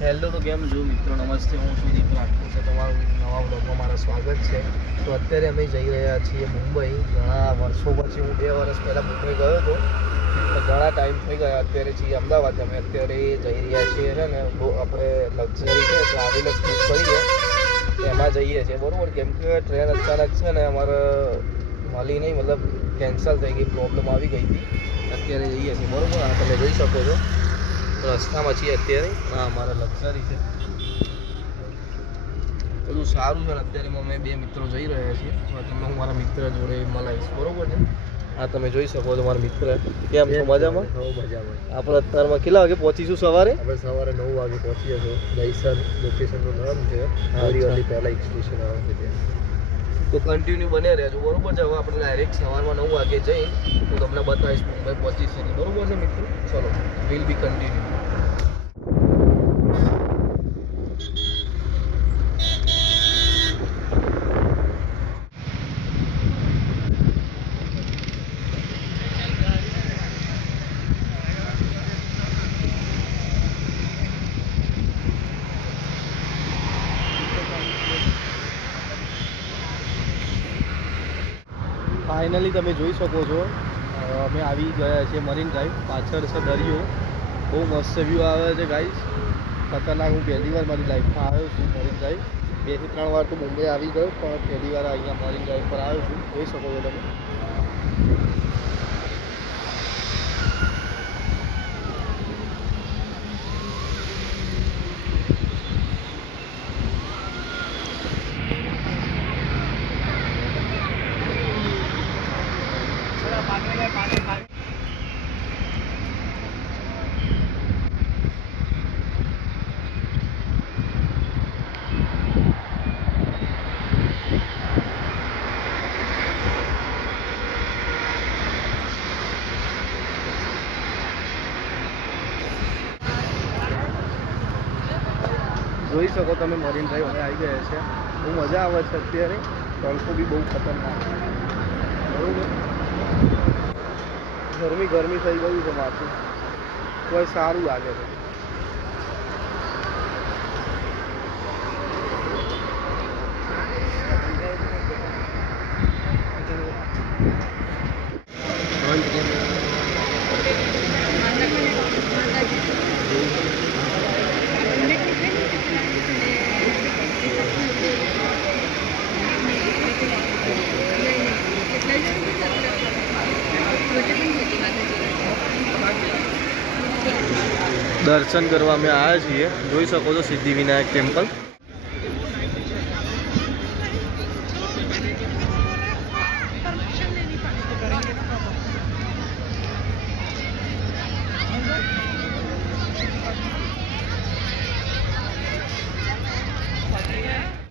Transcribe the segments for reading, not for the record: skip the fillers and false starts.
Hello તો કેમ છો મિત્રો, નમસ્તે. હું છું દીપ રાઠોડ છે. તમારું નવા બ્લોગમાં મારું સ્વાગત છે. તો અત્યારે અમે જઈ રહ્યા છીએ મુંબઈ. ઘણા વર્ષો પછી હું 2 વર્ષ પહેલાં મુંબઈ ગયો હતો, તો ઘણા ટાઈમ થઈ ગયા. અત્યારે છીએ અમદાવાદ. અમે અત્યારે જઈ રહ્યા છીએ છે ને, આપણે લક્ઝરી છે ટ્રાવેલર્સ બુક કરીએ એમાં જઈએ છીએ, બરાબર. કેમ કે ટ્રેન અચાનક છે ને અમારે મળી નહીં, મતલબ કેન્સલ થઈ ગઈ, પ્રોબ્લેમ આવી ગઈ હતી. અત્યારે જઈએ છીએ, બરાબર. આ તમે જોઈ શકો છો રસ્તામાં છીએ અત્યારે. હા, અમારા લક્ઝરી છે, બધું સારું છે. અત્યારે અમે 2 મિત્રો જઈ રહ્યા છીએ. તમને હું મારા મિત્ર જોડે મળાવીશ, બરોબર છે. હા, તમે જોઈ શકો છો મારા મિત્ર. કેમ છો? મજામાં? મજામાં. આપણે અત્યારમાં કેટલા વાગે પહોંચીશું? સવારે આપણે સવારે 9 વાગે પહોંચીએ છીએ. દહીસર લોકેશનનું નામ છે. બોરીવલી પહેલાં એક સ્ટેશન આવે છે ત્યાં. તો કન્ટિન્યુ બને રહેજો, બરોબર છે. હવે આપણે ડાયરેક્ટ સવારમાં 9 વાગે જઈ હું તમને બતાવીશ મુંબઈ પહોંચી શકીએ, બરોબર છે મિત્રો. ચલો, વિલ બી કન્ટિન્યુ. ફાઇનલી તમે જોઈ શકો છો અમે આવી ગયા છીએ મરીન ડ્રાઈવ. પાછળ છે દરિયો, બહુ મસ્ત વ્યૂ આવે છે ગાઈસ. ખતરનાક. હું પહેલી વાર મારી લાઈફમાં આવ્યો છું મરીન ડ્રાઈવ. 2 થી 3 વાર તો મુંબઈ આવી ગયો, પણ પહેલી વાર અહીંયા મરીન ડ્રાઈવ પર આવ્યો છું. જોઈ શકો છો તમે. જોઈ શકો તમે મરીન ડ્રાઈવ અમે આવી ગયા છે. બહુ મજા આવે છે અત્યારે. તડકો બી બહુ ખતરનાક, બરાબર. ગરમી થઈ ગયું છે માથું, કોઈ સારું લાગે છે. દર્શન કરવા અમે આવ્યા છીએ. જોઈ શકો છો સિદ્ધિવિનાયક ટેમ્પલ.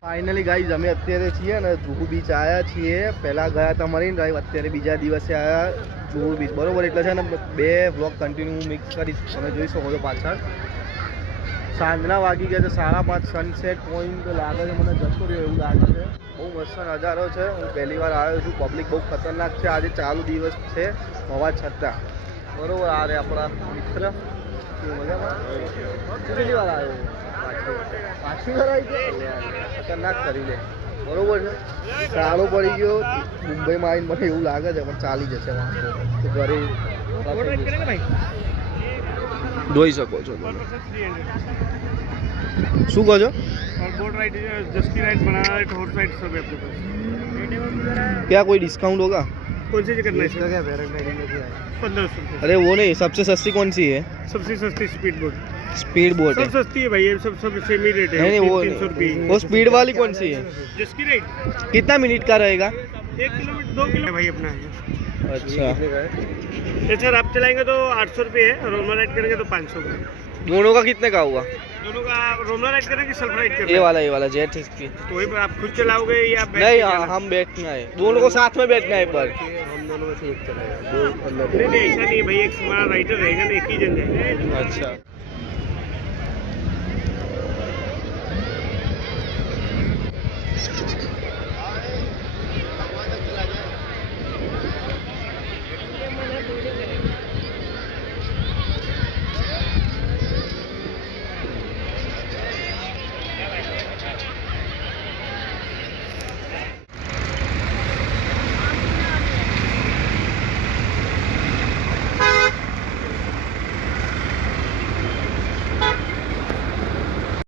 ફાઇનલી ગાઈઝ અમે અત્યારે છીએ ને જુહુ બીચ આવ્યા છીએ. પહેલાં ગયા હતા મરીન ડ્રાઈવ, અત્યારે બીજા દિવસે આવ્યા જુહુ બીચ, બરોબર. એટલે છે ને 2 વ્લોગ કન્ટિન્યુ મિક્સ કરીશ. તમે જોઈ શકો છો પાછળ સાંજના વાગી ગયા છે 5:30. સનસેટ પોઈન્ટ લાગે છે, મને જતો રહ્યો એવું લાગે છે. બહુ મસ્ત નજારો છે. હું પહેલી વાર આવ્યો છું. પબ્લિક બહુ ખતરનાક છે. આજે ચાલુ દિવસ છે હોવા છતાં, બરોબર. આ રે આપણા મિત્ર. મજામાં? પહેલી વાર આવ્યો, પાછી વાર આવી ગયો. ખતરનાક કરી લે, બરોબર છે. સારો પડી ગયો. મુંબઈમાં આવીને મને એવું લાગે છે પણ ચાલી જશે વાંધો તો ઘરે. જોઈ શકો છો તમે. શું કહો છો? क्या कोई डिस्काउंट होगा? कौन सी करना है? 1500। अरे वो नहीं, सबसे सस्ती कौन सी है? सबसे सस्ती स्पीड बोट। स्पीड बोट सब है? सस्ती है भाई, ये सब सेम ही रेट है। नहीं नहीं, 300 रुपये। वो स्पीड वाली कौन सी है? जिसकी रेट कितना मिनट का रहेगा? 1 किलोमीटर 2 किलो भाई अपना है। अच्छा, ये सर आप चलाएंगे तो 800 रुपये है, रोमर राइड करेंगे तो 500 रुपये। दोनों का कितने का हुआ? दोनों का रोमर राइड करेंगे सल्फ राइड ये करेंगे? वाला जेट इसकी? तो वही पर आप खुद चलाओगे या बैठ नहीं, के चलाओगे? हम बैठना है, दोनों को साथ में बैठना है पर। हम दोनों में से एक चलाएगा, नहीं नहीं ऐसा नहीं भाई, एक हमारा राइडर रहेगा ना, एक ही जन जाएगा। अच्छा,